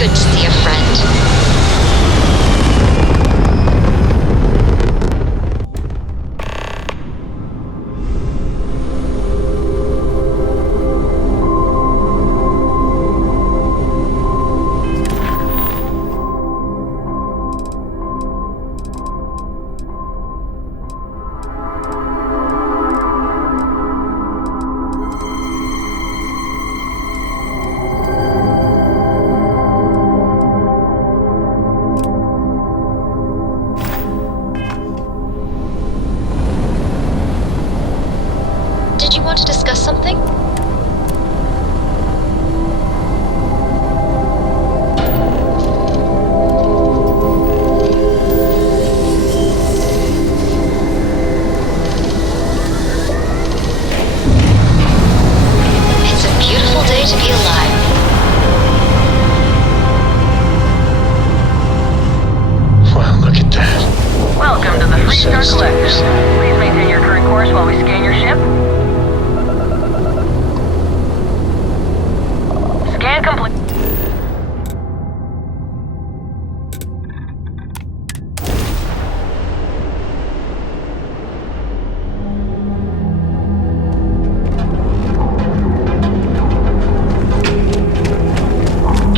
good to see a friend. Did you want to discuss something? It's a beautiful day to be alive. Wow, look at that. Welcome to the Freestar Collective. Please maintain your current course while we scan your ship. Scan complete.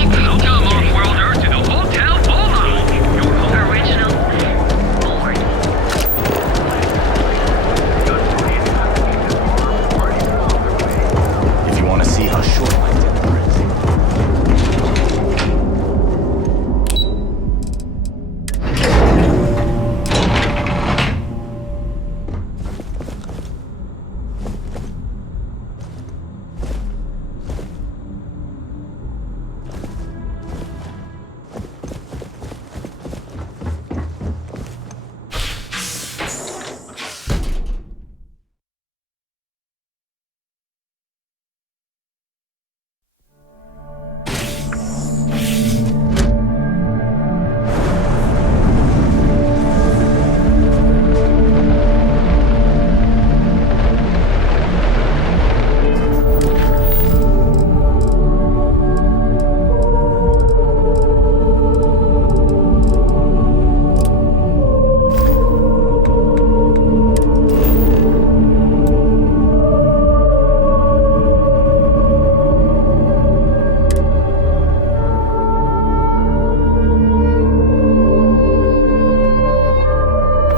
Welcome off-worlder to the Hotel Boma. Original board. If you want to see how short my temper is.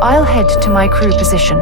I'll head to my crew position.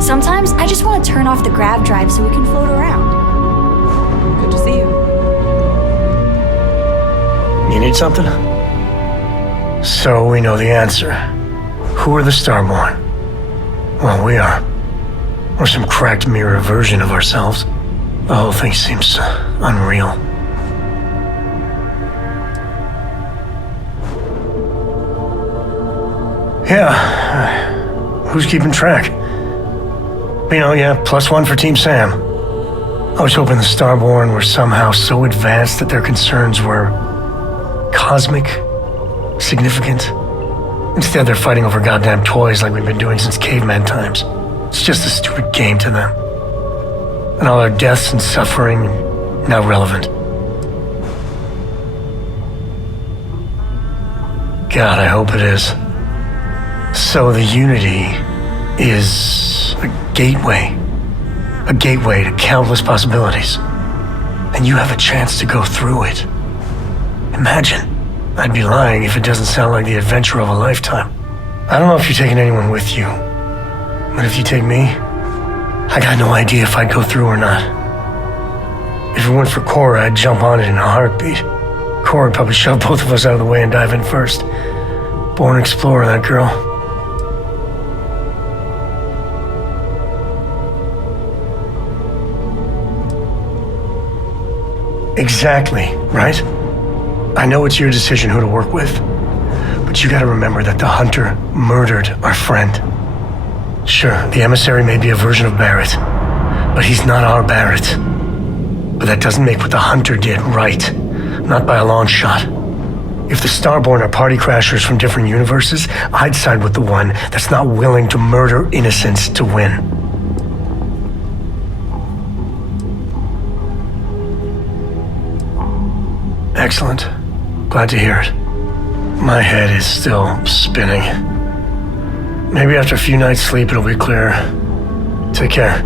Sometimes I just want to turn off the grav drive so we can float around. Good to see you. You need something? So we know the answer. Who are the Starborn? Well, we are. We're some cracked mirror version of ourselves. The whole thing seems unreal. Yeah. Who's keeping track? You know, yeah, +1 for Team Sam. I was hoping the Starborn were somehow so advanced that their concerns were cosmic, significant. Instead, they're fighting over goddamn toys like we've been doing since caveman times. It's just a stupid game to them. And all our deaths and suffering, now relevant. God, I hope it is. So the Unity is a gateway to countless possibilities. And you have a chance to go through it. Imagine. I'd be lying if it doesn't sound like the adventure of a lifetime. I don't know if you're taking anyone with you. But if you take me, I got no idea if I'd go through or not. If it weren't for Cora, I'd jump on it in a heartbeat. Cora would probably shove both of us out of the way and dive in first. Born explorer, that girl. Exactly, right? I know it's your decision who to work with, but you gotta remember that the Hunter murdered our friend. Sure, the emissary may be a version of Barrett, but he's not our Barrett. But that doesn't make what the Hunter did right, not by a long shot. If the Starborn are party crashers from different universes, I'd side with the one that's not willing to murder innocents to win. Excellent. Glad to hear it. My head is still spinning. Maybe after a few nights' sleep it'll be clearer. Take care.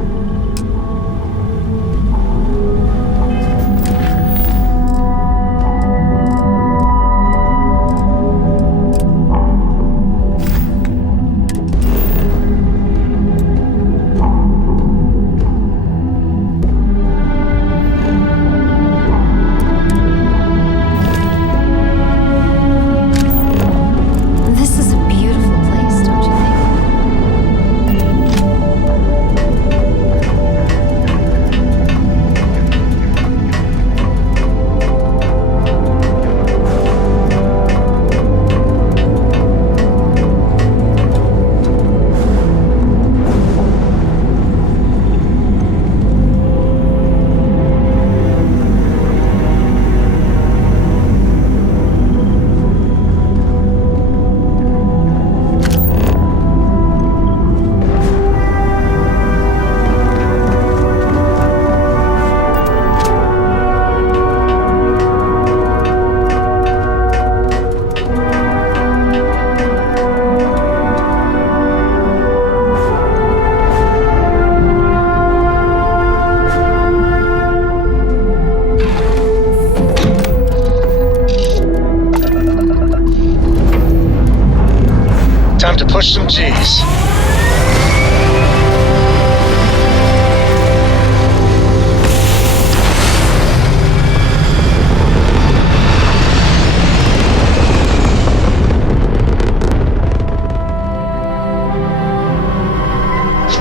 Time to push some G's.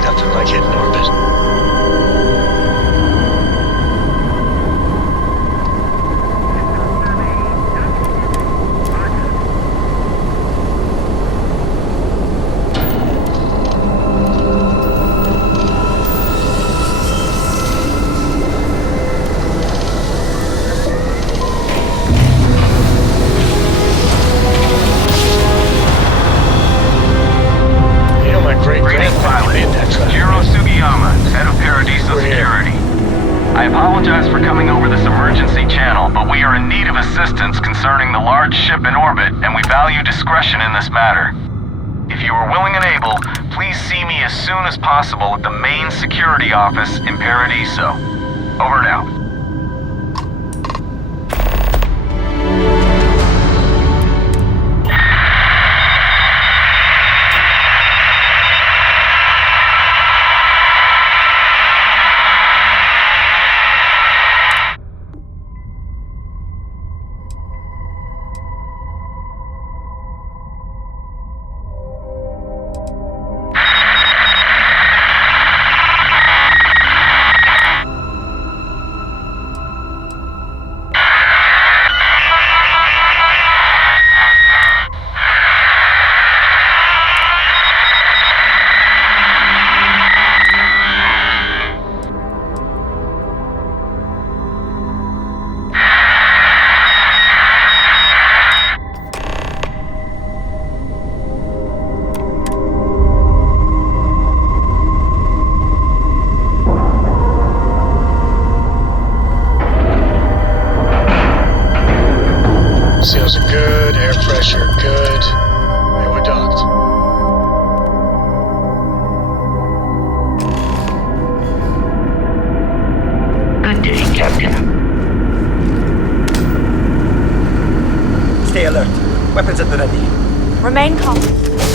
Nothing like hitting orbit. I apologize for coming over this emergency channel, but we are in need of assistance concerning the large ship in orbit, and we value discretion in this matter. If you are willing and able, please see me as soon as possible at the main security office in Paradiso. Over and out. Seals are good, air pressure good. And we're docked. Good day, Captain. Stay alert. Weapons at the ready. Remain calm.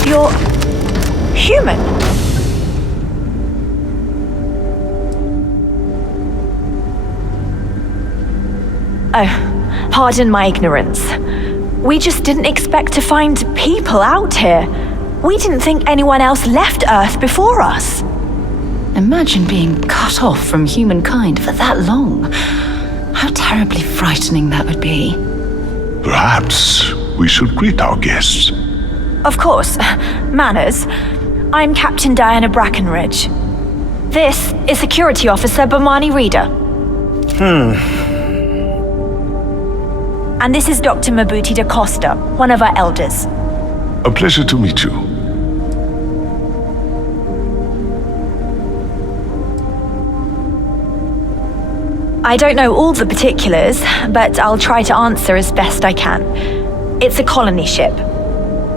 You're human. Oh, pardon my ignorance. We just didn't expect to find people out here. We didn't think anyone else left Earth before us. Imagine being cut off from humankind for that long. How terribly frightening that would be. Perhaps we should greet our guests. Of course. Manners. I'm Captain Diana Brackenridge. This is Security Officer Bomani Reader. And this is Dr. Mabuti da Costa, one of our elders. A pleasure to meet you. I don't know all the particulars, but I'll try to answer as best I can. It's a colony ship.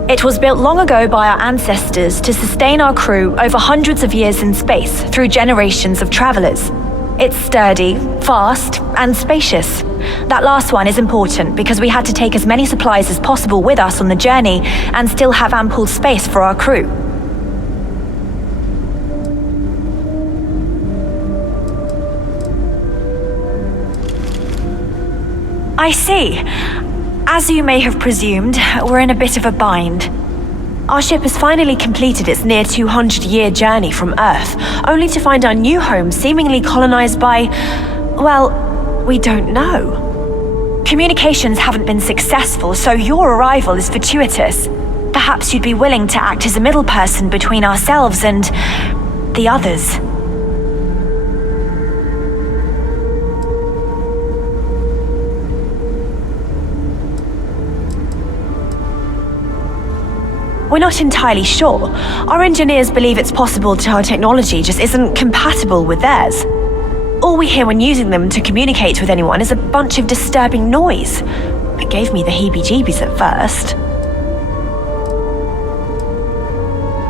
It was built long ago by our ancestors to sustain our crew over hundreds of years in space through generations of travelers. It's sturdy, fast, and spacious. That last one is important because we had to take as many supplies as possible with us on the journey and still have ample space for our crew. I see. As you may have presumed, we're in a bit of a bind. Our ship has finally completed its near 200-year journey from Earth, only to find our new home seemingly colonized by, well, we don't know. Communications haven't been successful, so your arrival is fortuitous. Perhaps you'd be willing to act as a middle person between ourselves and the others. We're not entirely sure. Our engineers believe it's possible that our technology just isn't compatible with theirs. All we hear when using them to communicate with anyone is a bunch of disturbing noise. It gave me the heebie-jeebies at first.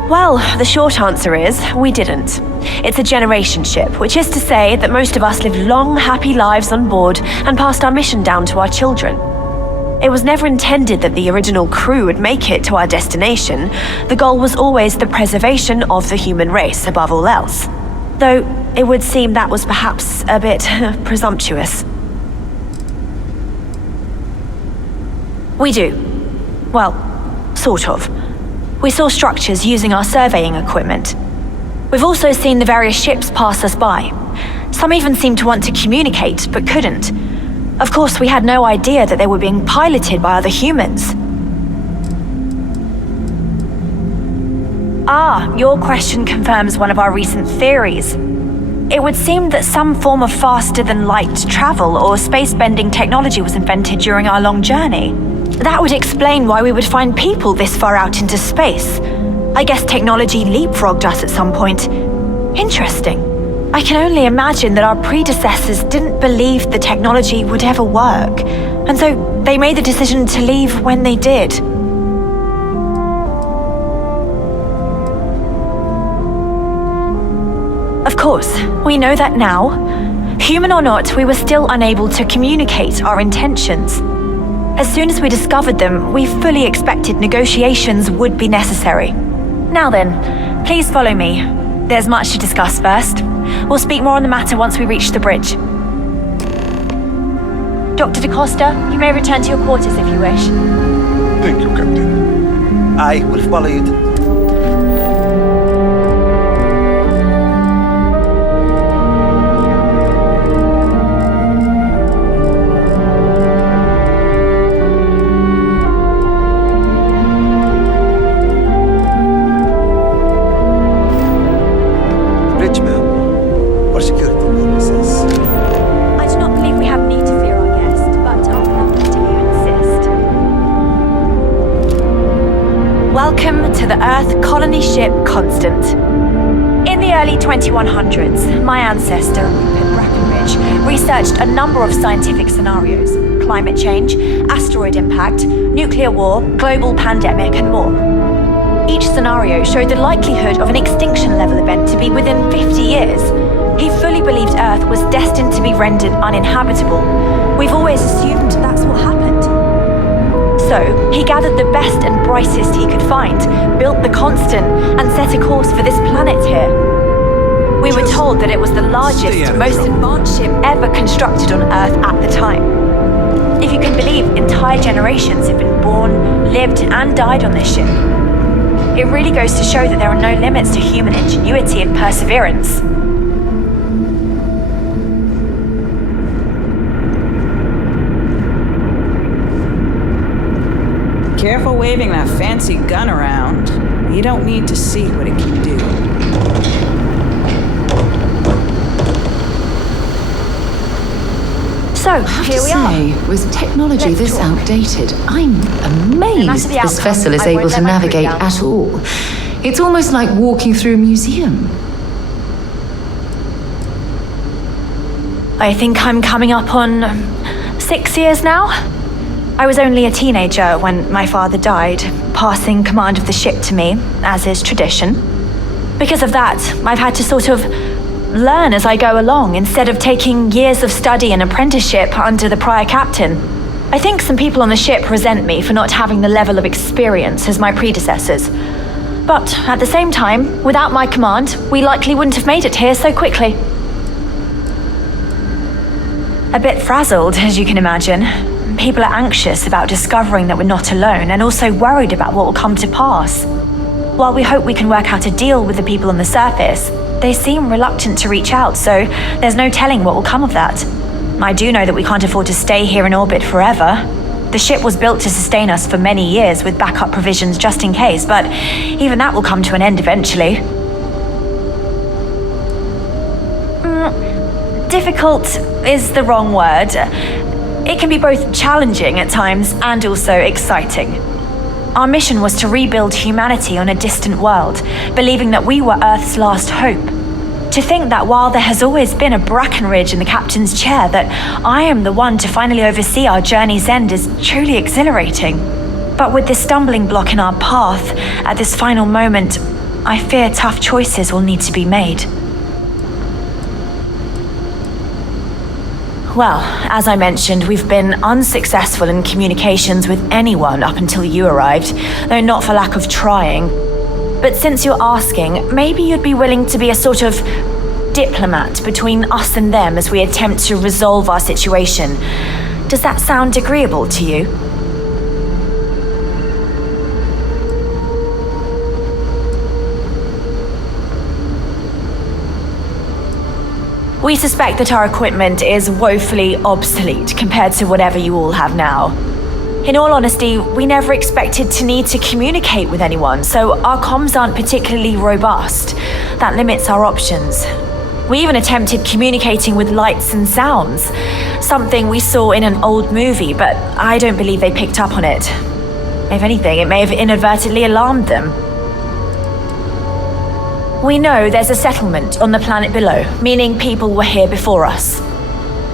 Well, the short answer is, we didn't. It's a generation ship, which is to say that most of us lived long, happy lives on board and passed our mission down to our children. It was never intended that the original crew would make it to our destination. The goal was always the preservation of the human race above all else. Though it would seem that was perhaps a bit presumptuous. We do. Well, sort of. We saw structures using our surveying equipment. We've also seen the various ships pass us by. Some even seemed to want to communicate, but couldn't. Of course, we had no idea that they were being piloted by other humans. Ah, your question confirms one of our recent theories. It would seem that some form of faster-than-light travel or space-bending technology was invented during our long journey. That would explain why we would find people this far out into space. I guess technology leapfrogged us at some point. Interesting. I can only imagine that our predecessors didn't believe the technology would ever work, and so they made the decision to leave when they did. Of course, we know that now. Human or not, we were still unable to communicate our intentions. As soon as we discovered them, we fully expected negotiations would be necessary. Now then, please follow me. There's much to discuss first. We'll speak more on the matter once we reach the bridge. Dr. da Costa, you may return to your quarters if you wish. Thank you, Captain. I will follow you to... Welcome to the Earth colony ship Constant. In the early 2100s, my ancestor, Rupert Brackenridge, researched a number of scientific scenarios: climate change, asteroid impact, nuclear war, global pandemic, and more. Each scenario showed the likelihood of an extinction-level event to be within 50 years. He fully believed Earth was destined to be rendered uninhabitable. We've always assumed that's what happened. So, he gathered the best and brightest he could find, built the Constant, and set a course for this planet here. We were told that it was the largest, most advanced ship ever constructed on Earth at the time. If you can believe, entire generations have been born, lived, and died on this ship. It really goes to show that there are no limits to human ingenuity and perseverance. Careful waving that fancy gun around. You don't need to see what it can do. So, here we are. With technology Let's this talk. outdated, I'm amazed the this outcome, vessel is I won't able to let my crew navigate down. at all. It's almost like walking through a museum. I think I'm coming up on 6 years now. I was only a teenager when my father died, passing command of the ship to me, as is tradition. Because of that, I've had to sort of learn as I go along instead of taking years of study and apprenticeship under the prior captain. I think some people on the ship resent me for not having the level of experience as my predecessors. But at the same time, without my command, we likely wouldn't have made it here so quickly. A bit frazzled, as you can imagine. People are anxious about discovering that we're not alone and also worried about what will come to pass. While we hope we can work out a deal with the people on the surface, they seem reluctant to reach out, so there's no telling what will come of that. I do know that we can't afford to stay here in orbit forever. The ship was built to sustain us for many years with backup provisions just in case, but even that will come to an end eventually. Difficult is the wrong word. It can be both challenging at times and also exciting. Our mission was to rebuild humanity on a distant world, believing that we were Earth's last hope. To think that while there has always been a Brackenridge in the captain's chair, that I am the one to finally oversee our journey's end is truly exhilarating. But with this stumbling block in our path, at this final moment, I fear tough choices will need to be made. Well, as I mentioned, we've been unsuccessful in communications with anyone up until you arrived, though not for lack of trying. But since you're asking, maybe you'd be willing to be a sort of diplomat between us and them as we attempt to resolve our situation. Does that sound agreeable to you? We suspect that our equipment is woefully obsolete compared to whatever you all have now. In all honesty, we never expected to need to communicate with anyone, so our comms aren't particularly robust. That limits our options. We even attempted communicating with lights and sounds, something we saw in an old movie, but I don't believe they picked up on it. If anything, it may have inadvertently alarmed them. We know there's a settlement on the planet below, meaning people were here before us.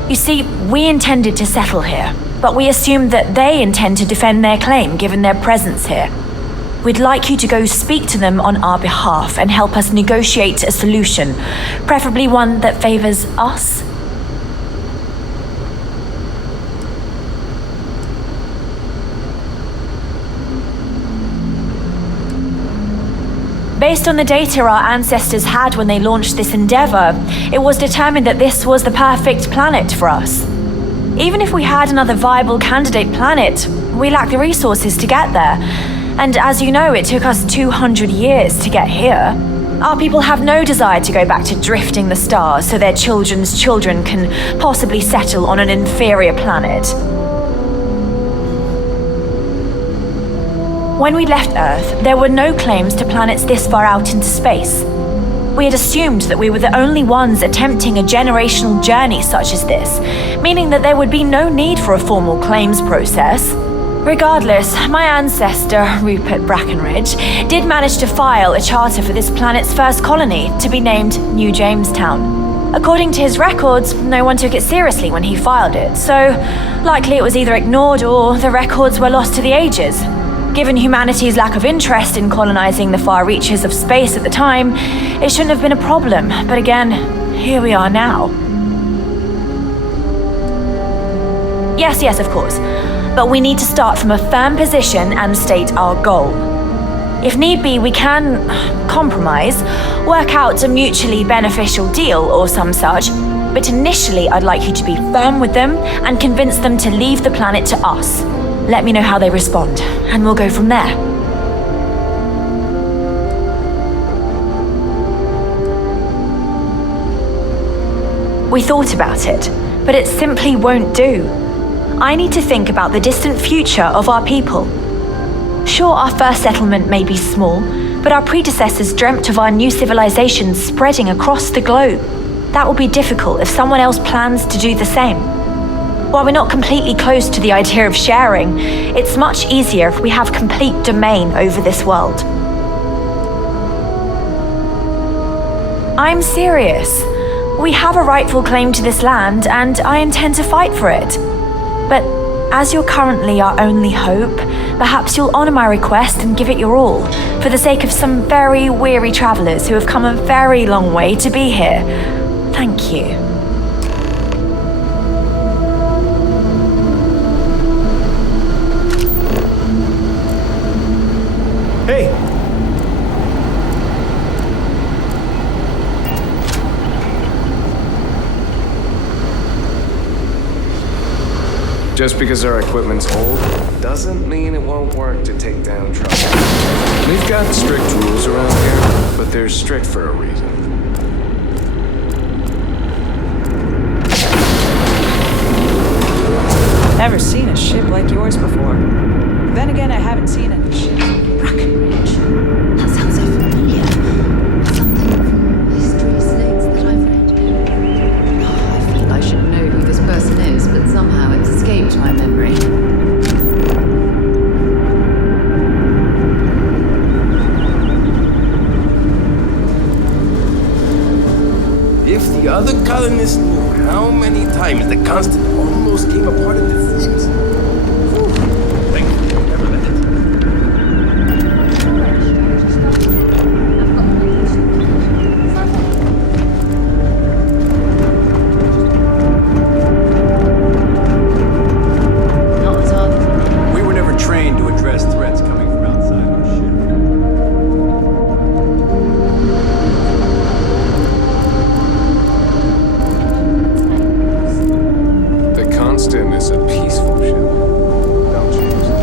You see, we intended to settle here, but we assumed that they intend to defend their claim given their presence here. We'd like you to go speak to them on our behalf and help us negotiate a solution, preferably one that favors us. Based on the data our ancestors had when they launched this endeavor, it was determined that this was the perfect planet for us. Even if we had another viable candidate planet, we lack the resources to get there. And as you know, it took us 200 years to get here. Our people have no desire to go back to drifting the stars so their children's children can possibly settle on an inferior planet. When we left Earth, there were no claims to planets this far out into space. We had assumed that we were the only ones attempting a generational journey such as this, meaning that there would be no need for a formal claims process. Regardless, my ancestor, Rupert Brackenridge, did manage to file a charter for this planet's first colony to be named New Jamestown. According to his records, no one took it seriously when he filed it, so likely it was either ignored or the records were lost to the ages. Given humanity's lack of interest in colonizing the far reaches of space at the time, it shouldn't have been a problem, but again, here we are now. Yes, of course. But we need to start from a firm position and state our goal. If need be, we can compromise, work out a mutually beneficial deal or some such. But initially, I'd like you to be firm with them and convince them to leave the planet to us. Let me know how they respond, and we'll go from there. We thought about it, but it simply won't do. I need to think about the distant future of our people. Sure, our first settlement may be small, but our predecessors dreamt of our new civilization spreading across the globe. That will be difficult if someone else plans to do the same. While we're not completely close to the idea of sharing, it's much easier if we have complete domain over this world. I'm serious. We have a rightful claim to this land, and I intend to fight for it. But as you're currently our only hope, perhaps you'll honor my request and give it your all, for the sake of some very weary travelers who have come a very long way to be here. Thank you. Hey! Just because our equipment's old doesn't mean it won't work to take down trouble. We've got strict rules around here, but they're strict for a reason. Never seen a ship like yours before. Then again, I haven't seen any ships. Brackenridge. That sounds so familiar. Something from history slates that I've read. Oh, I feel I should know who this person is, but somehow it's escaped my memory. If the other colonists knew how many times the Constant almost came apart into flames. Thank you. Never met it. We were never trained to address threats coming from outside our ship. The Constant is a peaceful ship. Don't choose it.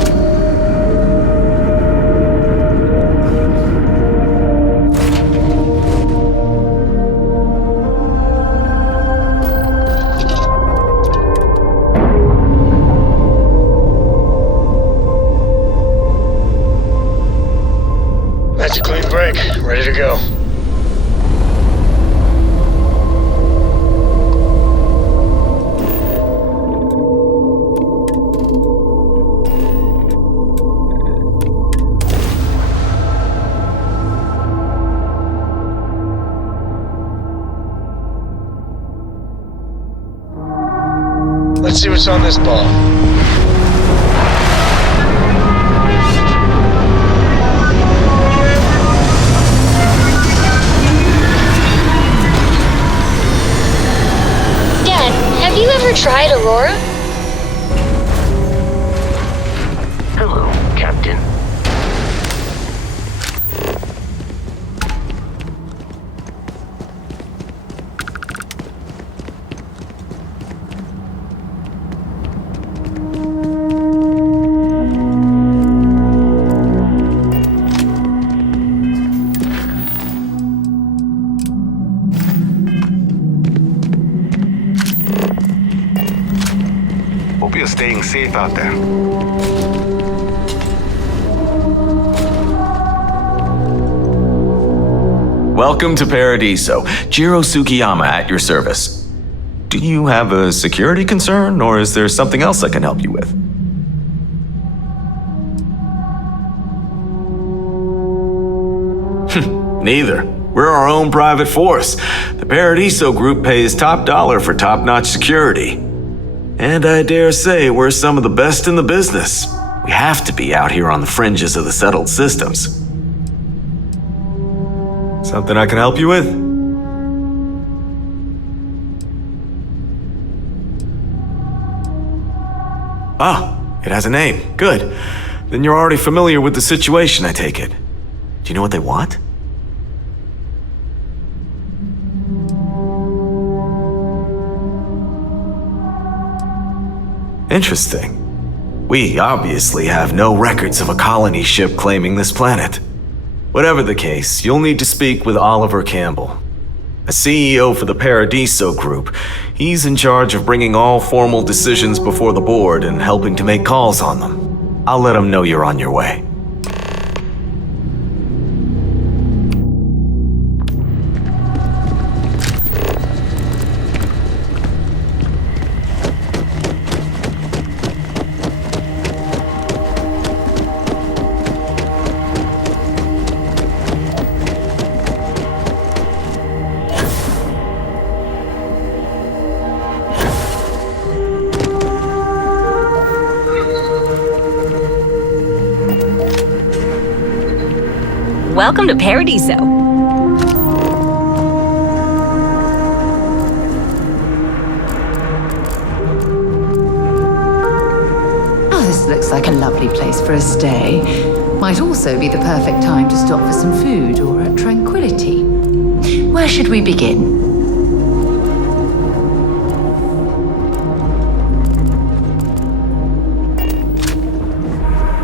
That's a clean break. Ready to go. Let's see what's on this ball. Dad, have you ever tried Aurora? Hello, Captain. Hope you're staying safe out there. Welcome to Paradiso. Jiro Sukiyama at your service. Do you have a security concern, or is there something else I can help you with? Neither. We're our own private force. The Paradiso group pays top dollar for top-notch security. And I dare say we're some of the best in the business. We have to be out here on the fringes of the settled systems. Something I can help you with? Ah, it has a name. Good. Then you're already familiar with the situation, I take it. Do you know what they want? Interesting. We obviously have no records of a colony ship claiming this planet. Whatever the case, you'll need to speak with Oliver Campbell, a CEO for the Paradiso Group. He's in charge of bringing all formal decisions before the board and helping to make calls on them. I'll let him know you're on your way. Welcome to Paradiso. Oh, this looks like a lovely place for a stay. Might also be the perfect time to stop for some food or a tranquility. Where should we begin?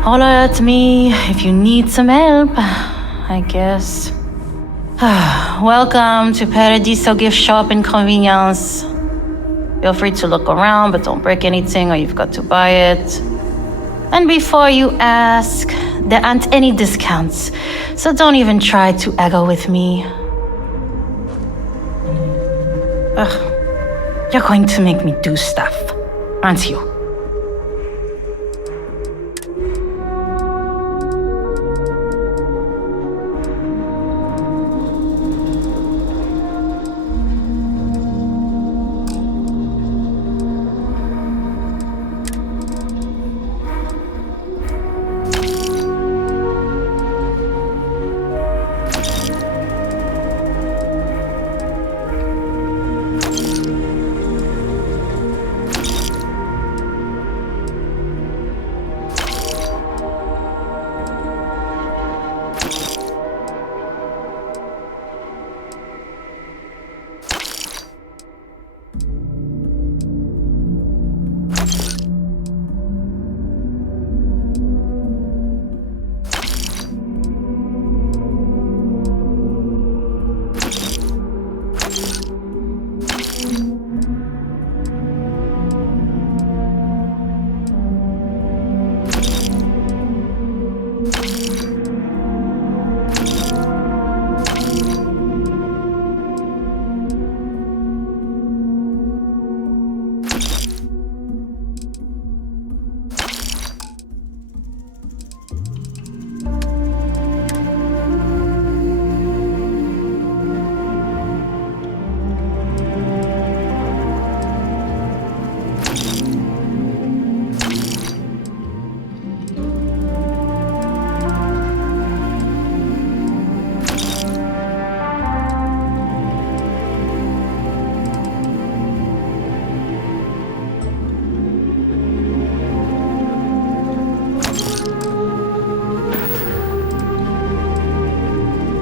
Holler at me if you need some help, I guess. Welcome to Paradiso Gift Shop and Convenience. Feel free to look around, but don't break anything or you've got to buy it. And before you ask, there aren't any discounts, so don't even try to haggle with me. You're going to make me do stuff, aren't you?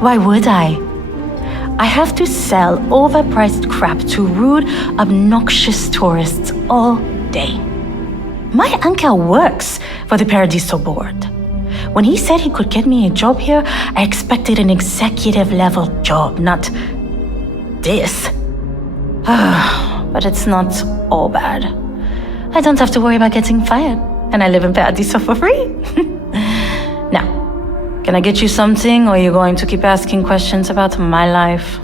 Why would I? I have to sell overpriced crap to rude, obnoxious tourists all day. My uncle works for the Paradiso board. When he said he could get me a job here, I expected an executive level job, not this. But it's not all bad. I don't have to worry about getting fired, and I live in Paradiso for free. Now, can I get you something, or are you going to keep asking questions about my life?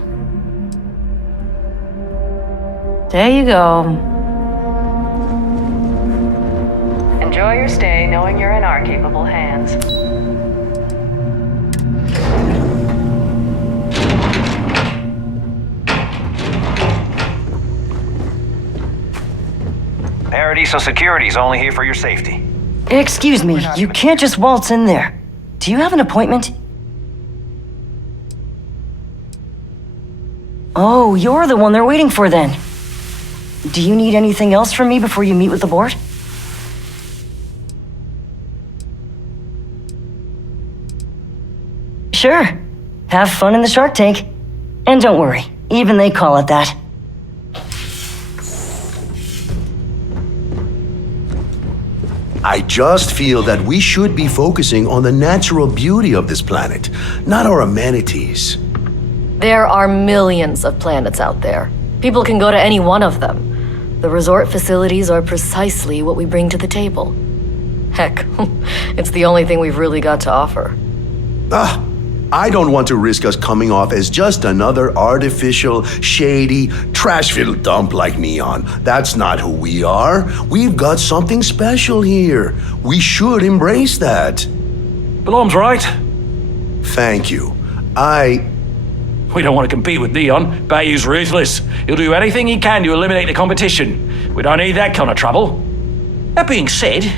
There you go. Enjoy your stay knowing you're in our capable hands. Paradiso Security's only here for your safety. Excuse me, you can't just waltz in there. Do you have an appointment? Oh, you're the one they're waiting for then. Do you need anything else from me before you meet with the board? Sure. Have fun in the shark tank. And don't worry, even they call it that. I just feel that we should be focusing on the natural beauty of this planet, not our amenities. There are millions of planets out there. People can go to any one of them. The resort facilities are precisely what we bring to the table. Heck, it's the only thing we've really got to offer. I don't want to risk us coming off as just another artificial, shady, trash-filled dump like Neon. That's not who we are. We've got something special here. We should embrace that. Bölüm's right. Thank you. We don't want to compete with Neon. Bayou's ruthless. He'll do anything he can to eliminate the competition. We don't need that kind of trouble. That being said,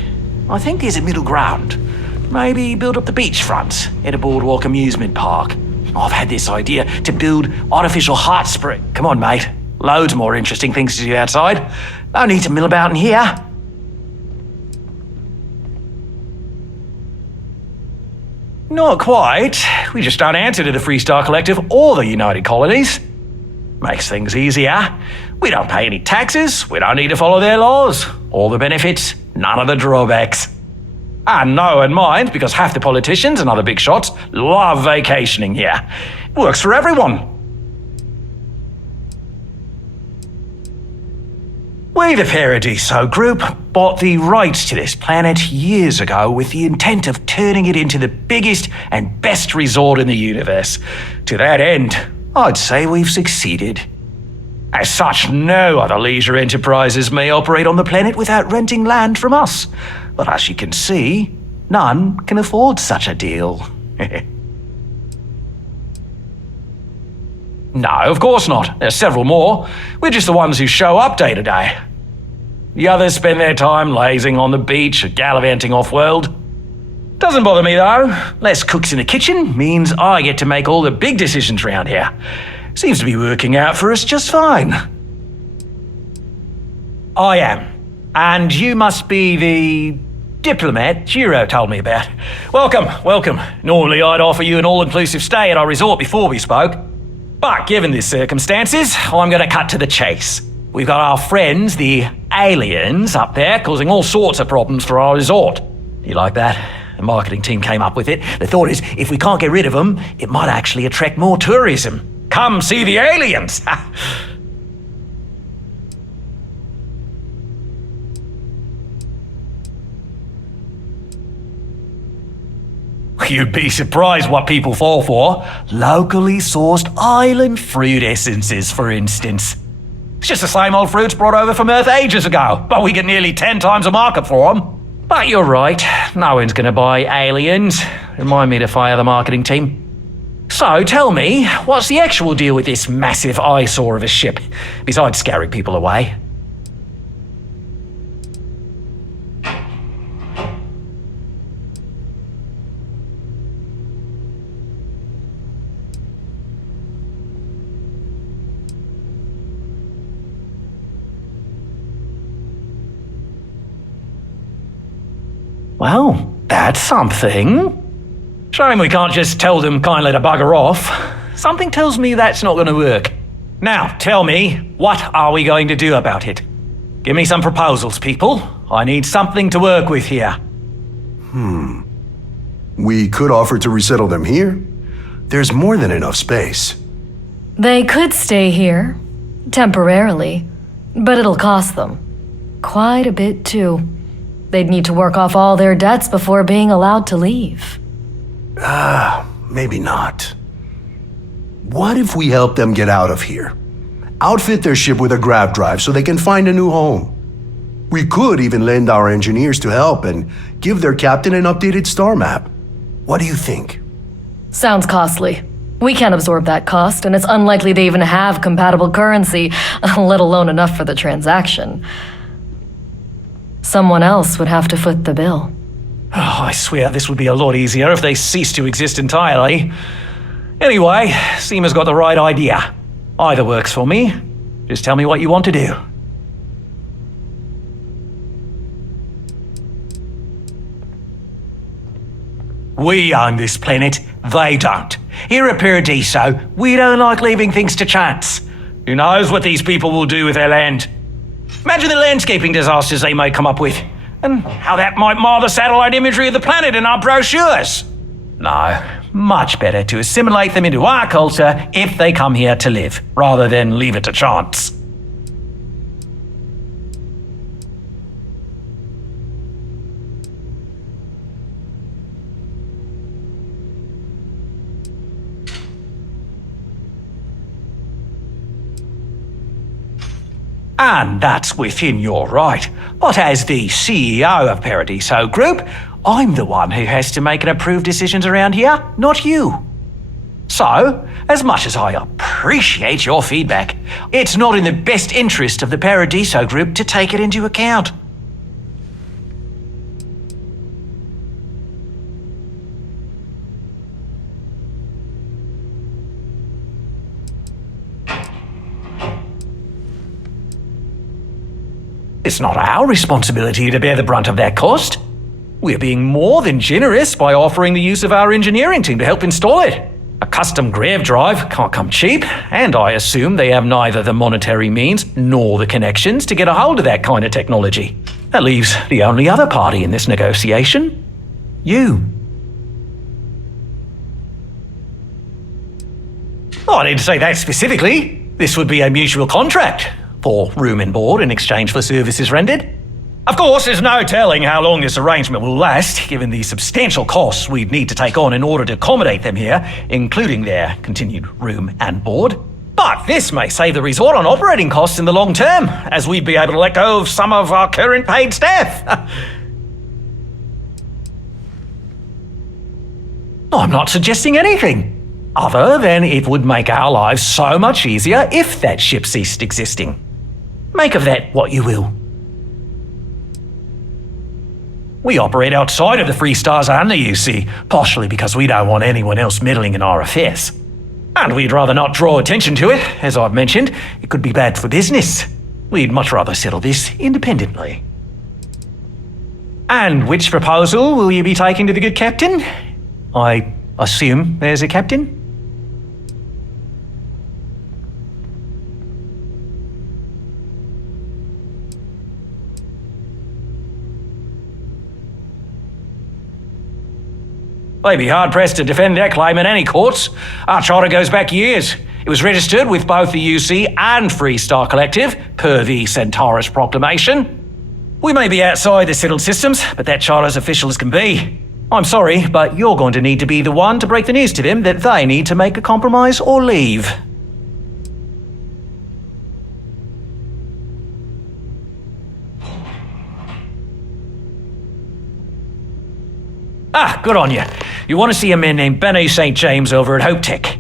I think there's a middle ground. Maybe build up the beachfront at a boardwalk amusement park. I've had this idea to build artificial hot spring. Come on, mate. Loads more interesting things to do outside. No need to mill about in here. Not quite. We just don't answer to the Freestar Collective or the United Colonies. Makes things easier. We don't pay any taxes. We don't need to follow their laws. All the benefits, none of the drawbacks. And no one minds because half the politicians and other big shots love vacationing here. Works for everyone. We, the Paradiso Group, bought the rights to this planet years ago with the intent of turning it into the biggest and best resort in the universe. To that end, I'd say we've succeeded. As such, no other leisure enterprises may operate on the planet without renting land from us. But as you can see, none can afford such a deal. No, of course not. There's several more. We're just the ones who show up day to day. The others spend their time lazing on the beach or gallivanting off-world. Doesn't bother me though. Less cooks in the kitchen means I get to make all the big decisions around here. Seems to be working out for us just fine. I am. And you must be the diplomat Jiro told me about. Welcome, welcome. Normally I'd offer you an all-inclusive stay at our resort before we spoke. But given the circumstances, I'm going to cut to the chase. We've got our friends, the aliens, up there causing all sorts of problems for our resort. You like that? The marketing team came up with it. The thought is, if we can't get rid of them, it might actually attract more tourism. Come see the aliens! You'd be surprised what people fall for. Locally sourced island fruit essences, for instance. It's just the same old fruits brought over from Earth ages ago, but we get nearly 10 times a market for them. But you're right, no one's going to buy aliens. Remind me to fire the marketing team. So tell me, what's the actual deal with this massive eyesore of a ship, besides scaring people away? Well, that's something. Shame we can't just tell them kindly to bugger off. Something tells me that's not going to work. Now, tell me, what are we going to do about it? Give me some proposals, people. I need something to work with here. We could offer to resettle them here. There's more than enough space. They could stay here, temporarily, but it'll cost them. Quite a bit, too. They'd need to work off all their debts before being allowed to leave. Maybe not. What if we help them get out of here? Outfit their ship with a grav drive so they can find a new home. We could even lend our engineers to help and give their captain an updated star map. What do you think? Sounds costly. We can't absorb that cost, and it's unlikely they even have compatible currency, let alone enough for the transaction. Someone else would have to foot the bill. Oh, I swear this would be a lot easier if they ceased to exist entirely. Anyway, Seema's got the right idea. Either works for me. Just tell me what you want to do. We own this planet, They don't. Here at Paradiso, we don't like leaving things to chance. Who knows what these people will do with their land? Imagine the landscaping disasters they may come up with, and how that might mar the satellite imagery of the planet in our brochures. No, much better to assimilate them into our culture if they come here to live, rather than leave it to chance. And that's within your right. But as the CEO of Paradiso Group, I'm the one who has to make and approve decisions around here, not you. So, as much as I appreciate your feedback, it's not in the best interest of the Paradiso Group to take it into account. It's not our responsibility to bear the brunt of that cost. We're being more than generous by offering the use of our engineering team to help install it. A custom grav drive can't come cheap, and I assume they have neither the monetary means nor the connections to get a hold of that kind of technology. That leaves the only other party in this negotiation: you. Oh, I didn't say that specifically. This would be a mutual contract for room and board in exchange for services rendered. Of course, there's no telling how long this arrangement will last, given the substantial costs we'd need to take on in order to accommodate them here, including their continued room and board. But this may save the resort on operating costs in the long term, as we'd be able to let go of some of our current paid staff. I'm not suggesting anything, other than it would make our lives so much easier if that ship ceased existing. Make of that what you will. We operate outside of the Free Stars only, you see, partially because we don't want anyone else meddling in our affairs. And we'd rather not draw attention to it, as I've mentioned. It could be bad for business. We'd much rather settle this independently. And which proposal will you be taking to the good captain? I assume there's a captain? They'd be hard-pressed to defend their claim in any courts. Our charter goes back years. It was registered with both the UC and Free Star Collective, per the Centaurus Proclamation. We may be outside the settled systems, but that charter's official as can be. I'm sorry, but you're going to need to be the one to break the news to them that they need to make a compromise or leave. Ah, good on you. You want to see a man named Benny St. James over at Hope Tech.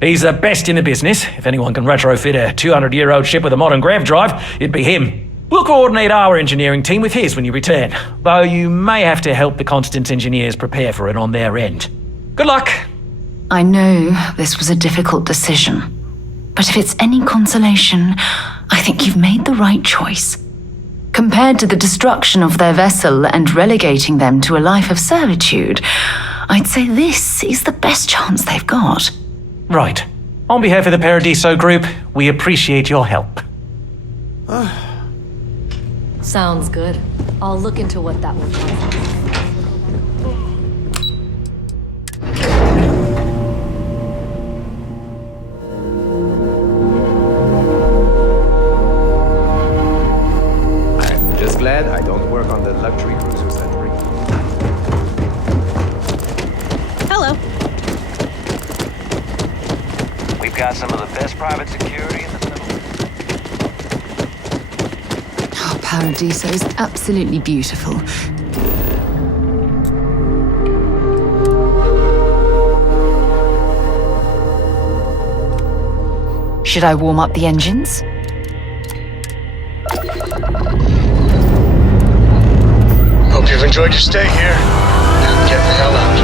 He's the best in the business. If anyone can retrofit a 200-year-old ship with a modern grav drive, it'd be him. We'll coordinate our engineering team with his when you return, though you may have to help the Constance engineers prepare for it on their end. Good luck. I know this was a difficult decision, but if it's any consolation, I think you've made the right choice. Compared to the destruction of their vessel and relegating them to a life of servitude, I'd say this is the best chance they've got. Right. On behalf of the Paradiso Group, we appreciate your help. Sounds good. I'll look into what that will cost. Glad I don't work on the luxury cruisers that bring. Hello. We've got some of the best private security in the Oh, Paradiso is absolutely beautiful. Should I warm up the engines? Hope you've enjoyed your stay here. Now get the hell out.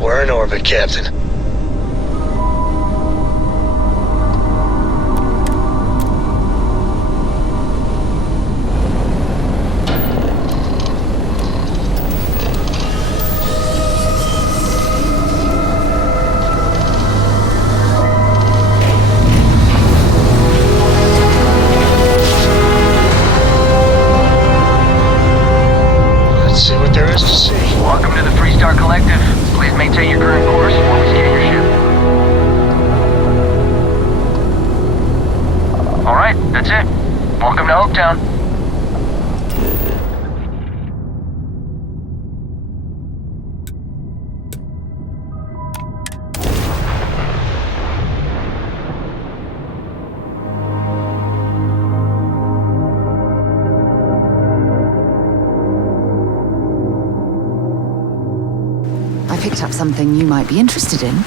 We're in orbit, Captain. Welcome to Oaktown. I picked up something you might be interested in.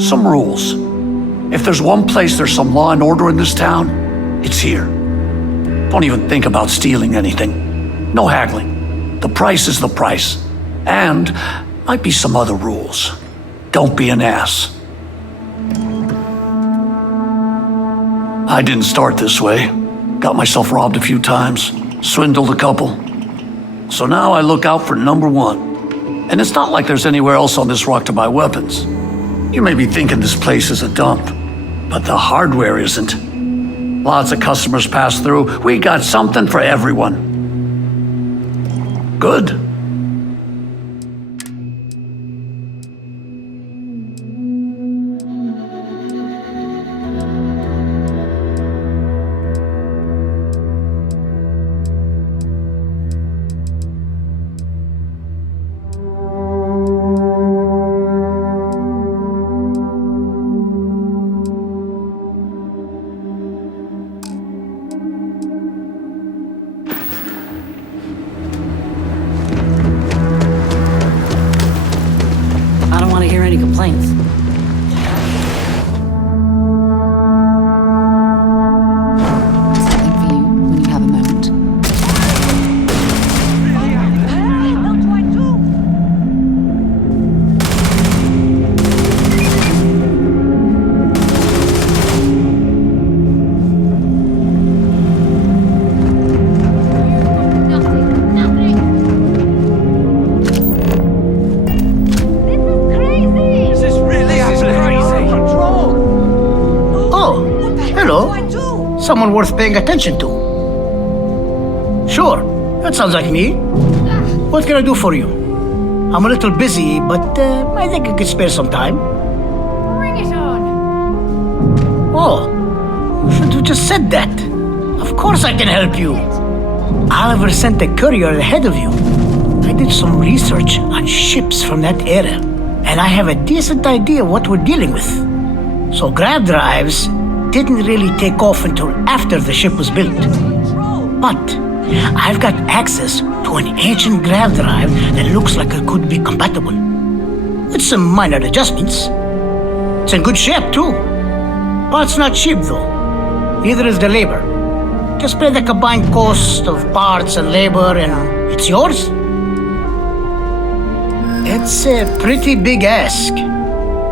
Some rules. If there's one place there's some law and order in this town, it's here. Don't even think about stealing anything. No haggling. The price is the price. And might be some other rules. Don't be an ass. I didn't start this way. Got myself robbed a few times. Swindled a couple. So now I look out for number one. And it's not like there's anywhere else on this rock to buy weapons. You may be thinking this place is a dump, but the hardware isn't. Lots of customers pass through. We got something for everyone. Good. Someone worth paying attention to. Sure, that sounds like me. What can I do for you? I'm a little busy, but I think I could spare some time. Bring it on. Oh, you should have just said that. Of course I can help you. Oliver sent a courier ahead of you. I did some research on ships from that era, and I have a decent idea what we're dealing with. So grav drives didn't really take off until after the ship was built. But I've got access to an ancient grav drive that looks like it could be compatible. With some minor adjustments. It's in good shape too. Parts not cheap though. Neither is the labor. Just pay the combined cost of parts and labor and it's yours. It's a pretty big ask,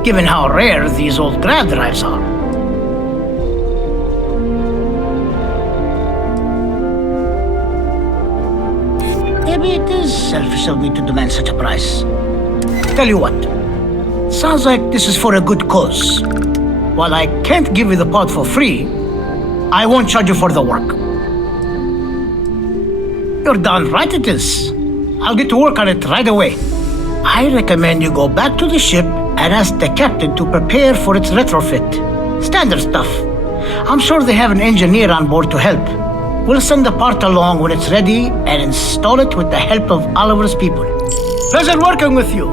given how rare these old grav drives are. Maybe it is selfish of me to demand such a price. Tell you what, sounds like this is for a good cause. While I can't give you the part for free, I won't charge you for the work. You're darn right it is. I'll get to work on it right away. I recommend you go back to the ship and ask the captain to prepare for its retrofit. Standard stuff. I'm sure they have an engineer on board to help. We'll send the part along when it's ready and install it with the help of Oliver's people. Pleasure working with you.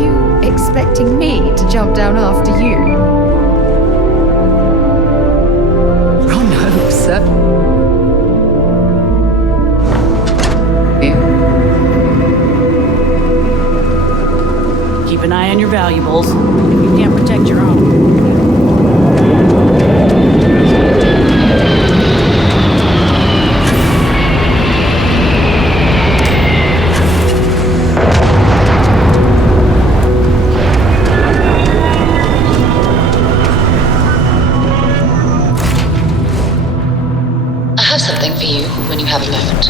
You expecting me to jump down after you? Wrong hope, sir. and your valuables if you can't protect your own. I have something for you when you have a moment.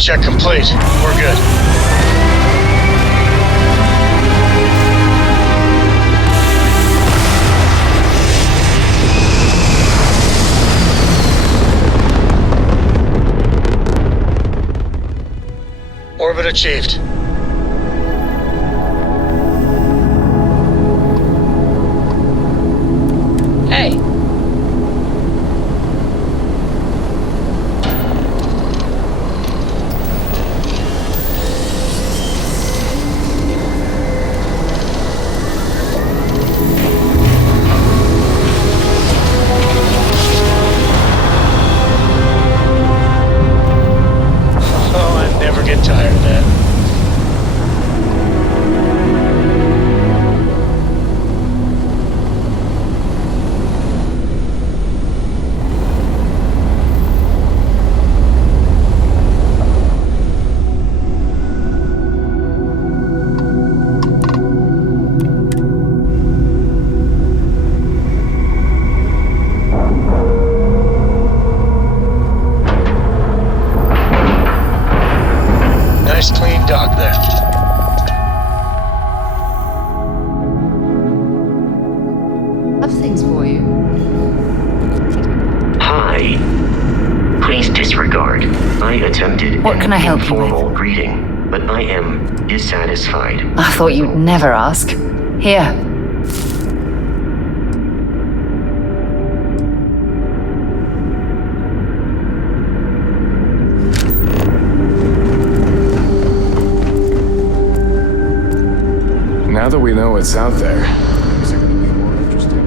Check complete. We're good. Orbit achieved. Hey. Get tired of that. Nice clean dock there. Have things for you. Hi. Please disregard. I attempted What can I help you with? formal greeting, but I am dissatisfied. I thought you'd never ask. Here. Now that we know what's out there, is it going to be more interesting?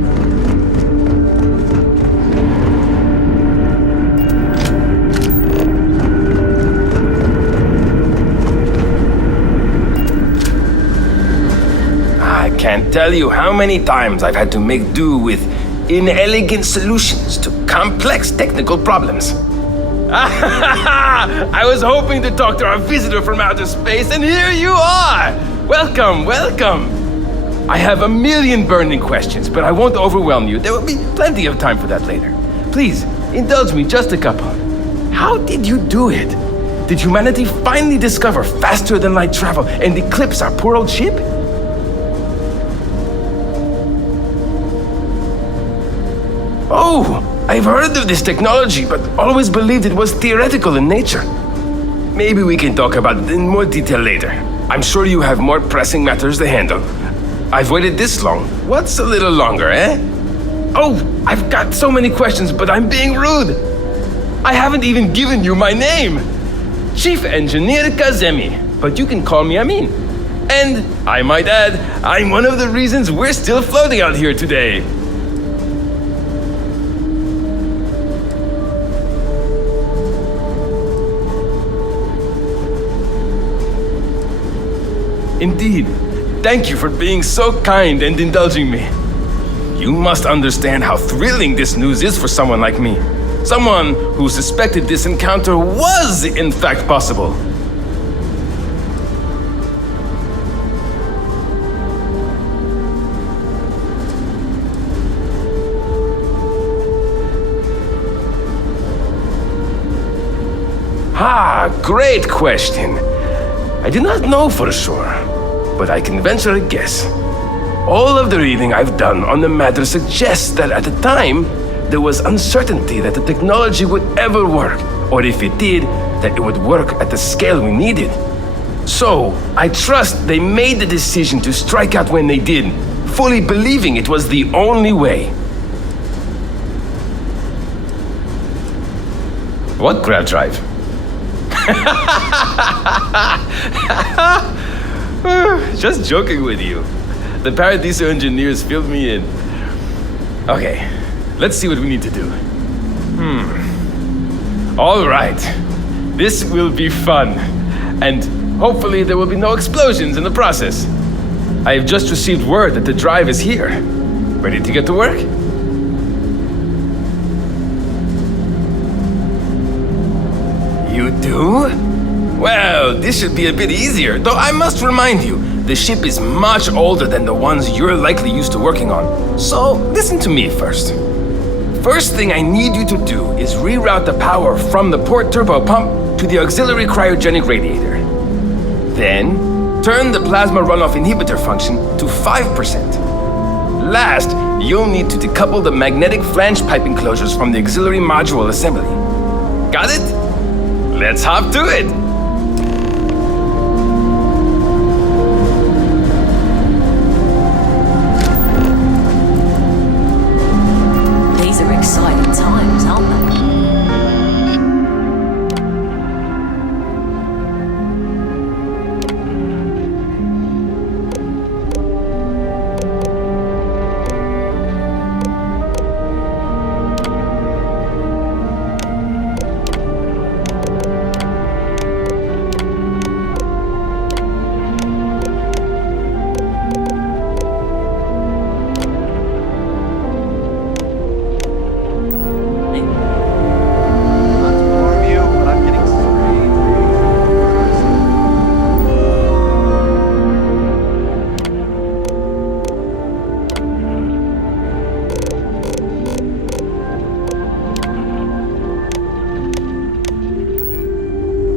I can't tell you how many times I've had to make do with inelegant solutions to complex technical problems. I was hoping to talk to our visitor from outer space, and here you are! Welcome, welcome! I have a million burning questions, but I won't overwhelm you. There will be plenty of time for that later. Please, indulge me just a couple. How did you do it? Did humanity finally discover faster than light travel and eclipse our poor old ship? Oh, I've heard of this technology, but always believed it was theoretical in nature. Maybe we can talk about it in more detail later. I'm sure you have more pressing matters to handle. I've waited this long. What's a little longer, eh? Oh, I've got so many questions, but I'm being rude. I haven't even given you my name. Chief Engineer Kazemi, but you can call me Amin. And, I might add, I'm one of the reasons we're still floating out here today. Indeed. Thank you for being so kind and indulging me. You must understand how thrilling this news is for someone like me. Someone who suspected this encounter was, in fact, possible. Ah, great question. I do not know for sure, but I can venture a guess. All of the reading I've done on the matter suggests that at the time, there was uncertainty that the technology would ever work, or if it did, that it would work at the scale we needed. So, I trust they made the decision to strike out when they did, fully believing it was the only way. What grab drive? Just joking with you. The Paradiso engineers filled me in. Okay, let's see what we need to do. All right. This will be fun. And hopefully there will be no explosions in the process. I have just received word that the drive is here. Ready to get to work? You do? Well, this should be a bit easier, though I must remind you, the ship is much older than the ones you're likely used to working on. So, listen to me first. First thing I need you to do is reroute the power from the port turbo pump to the auxiliary cryogenic radiator. Then, turn the plasma runoff inhibitor function to 5%. Last, you'll need to decouple the magnetic flange pipe enclosures from the auxiliary module assembly. Got it? Let's hop to it! These are exciting times, aren't they?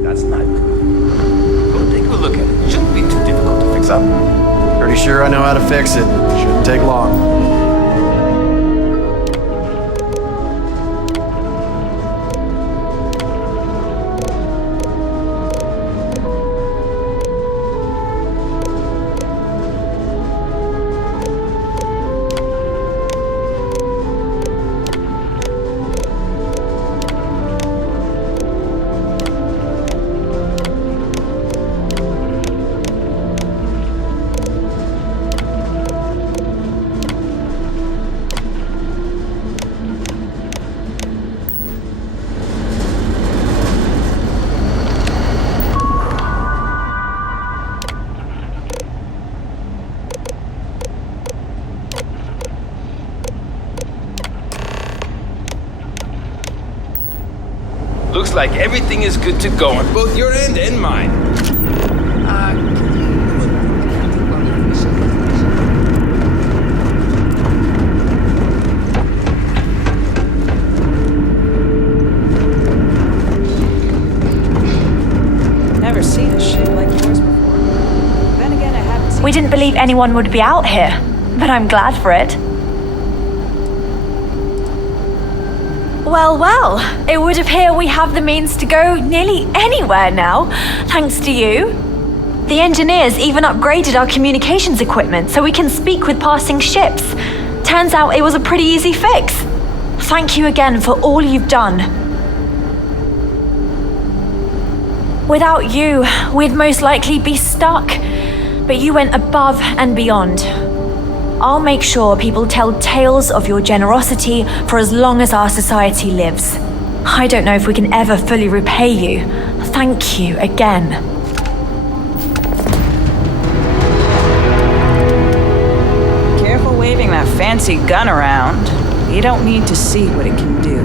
That's not good. Go take a look at it. Shouldn't be too difficult to fix up. Pretty sure I know how to fix it. Shouldn't take long. Looks like everything is good to go on both your end and mine. Never seen a ship like yours before. Then again, I haven't seen. We didn't believe anyone would be out here, but I'm glad for it. Well, well, it would appear we have the means to go nearly anywhere now, thanks to you. The engineers even upgraded our communications equipment so we can speak with passing ships. Turns out it was a pretty easy fix. Thank you again for all you've done. Without you, we'd most likely be stuck, but you went above and beyond. I'll make sure people tell tales of your generosity for as long as our society lives. I don't know if we can ever fully repay you. Thank you again. Careful waving that fancy gun around. You don't need to see what it can do.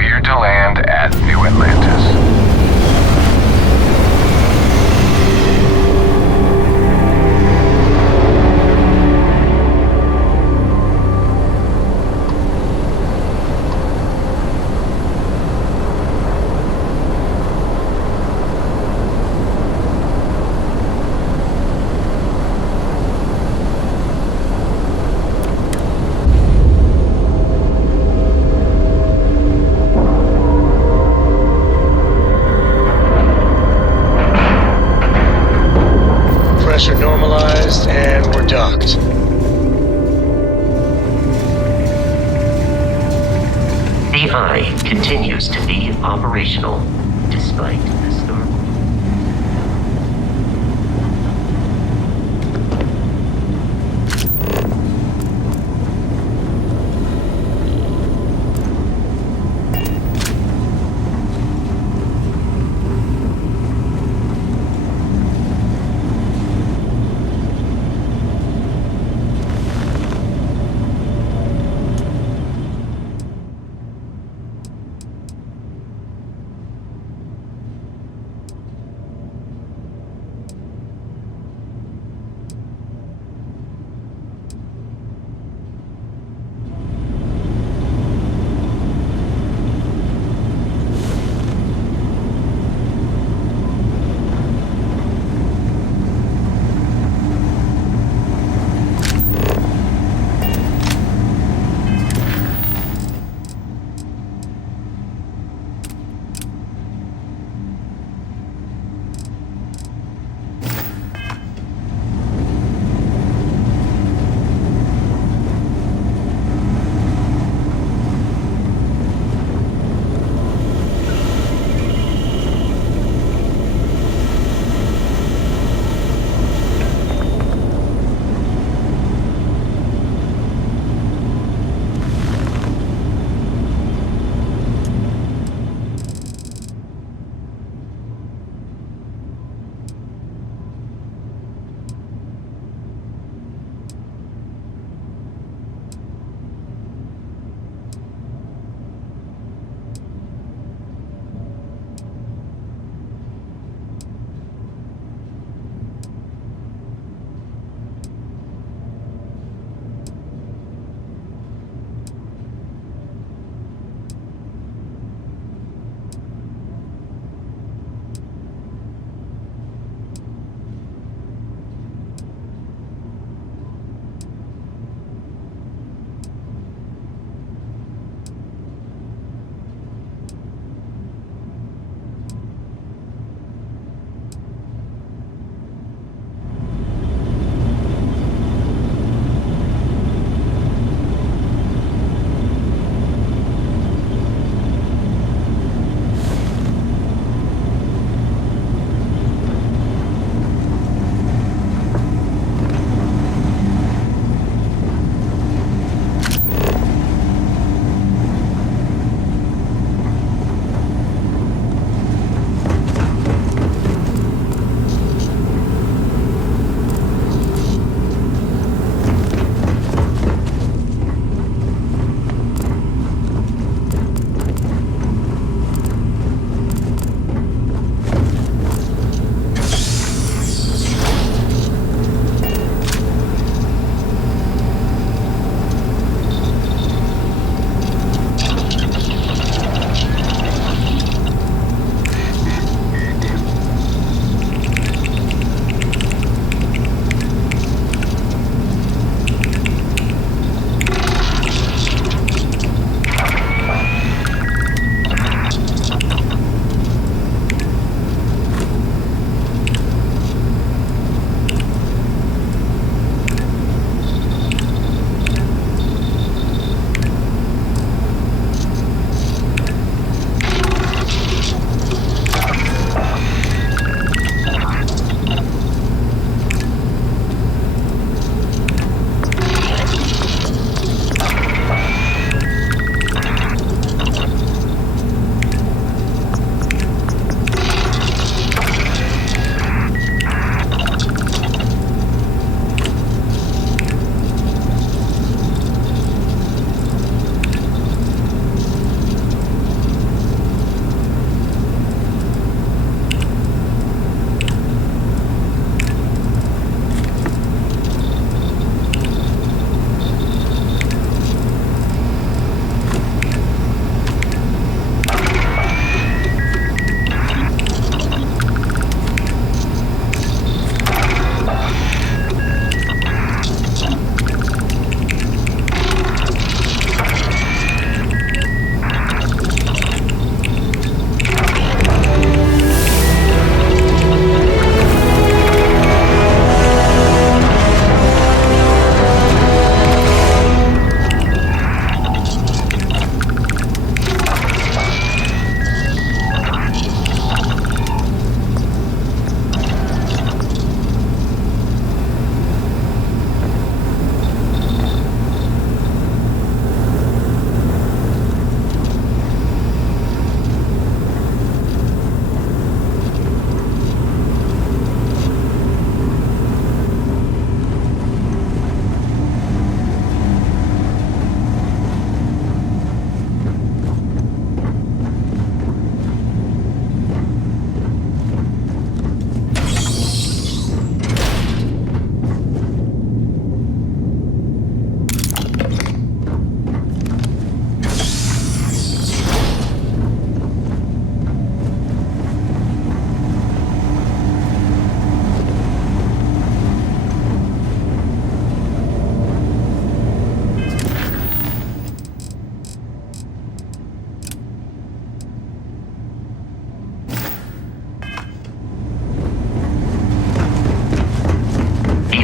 cleared to land at New Atlantis. Pressure normalized, and we're docked. The Eye continues to be operational, despite the storm.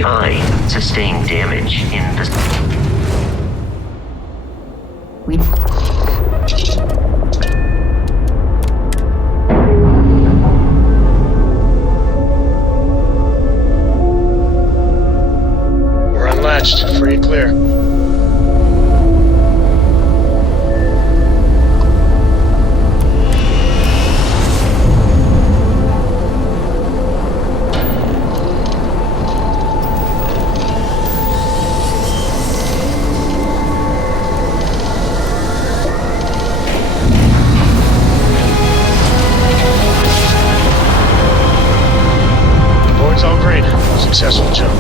I sustained damage in the... We're unlatched. Free and clear. Board's all green. Successful jump.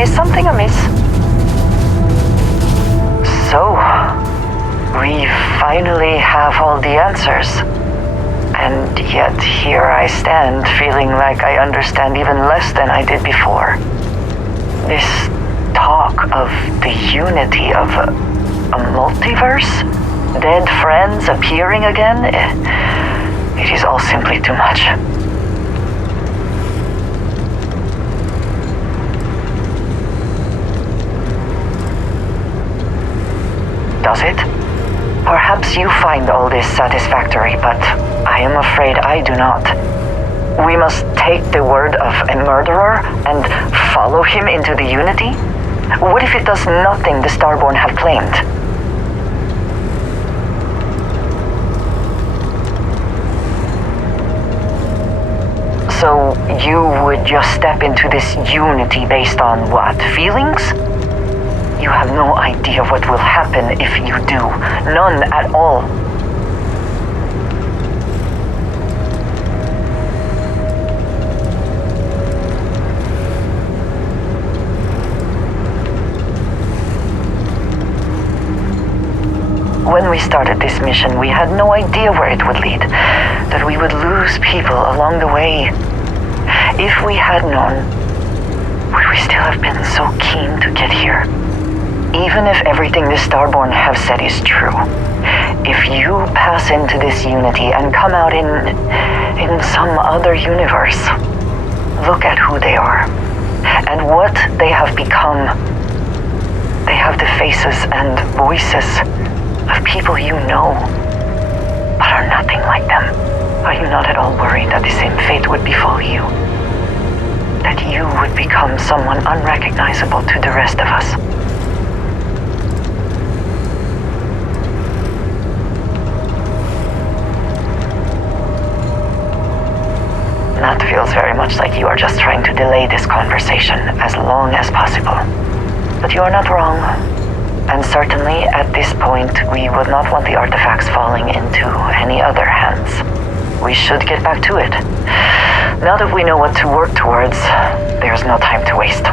Is something amiss? So, we finally have all the answers. And yet here I stand, feeling like I understand even less than I did before. This talk of the unity of a multiverse? Dead friends appearing again? It is all simply too much. Does it? Perhaps you find all this satisfactory, but I am afraid I do not. We must take the word of a murderer and follow him into the Unity? What if it does nothing the Starborn have claimed? So you would just step into this Unity based on what? Feelings? You have no idea what will happen if you do. None at all. When we started this mission, we had no idea where it would lead. That we would lose people along the way. If we had known, would we still have been so keen to get here? Even if everything the Starborn have said is true, if you pass into this Unity and come out in some other universe, look at who they are and what they have become. They have the faces and voices of people you know, but are nothing like them. Are you not at all worried that the same fate would befall you? That you would become someone unrecognizable to the rest of us? That feels very much like you are just trying to delay this conversation as long as possible. But you are not wrong. And certainly, at this point, we would not want the artifacts falling into any other hands. We should get back to it. Now that we know what to work towards, there's no time to waste.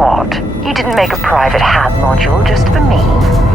What? You didn't make a private HAB module just for me?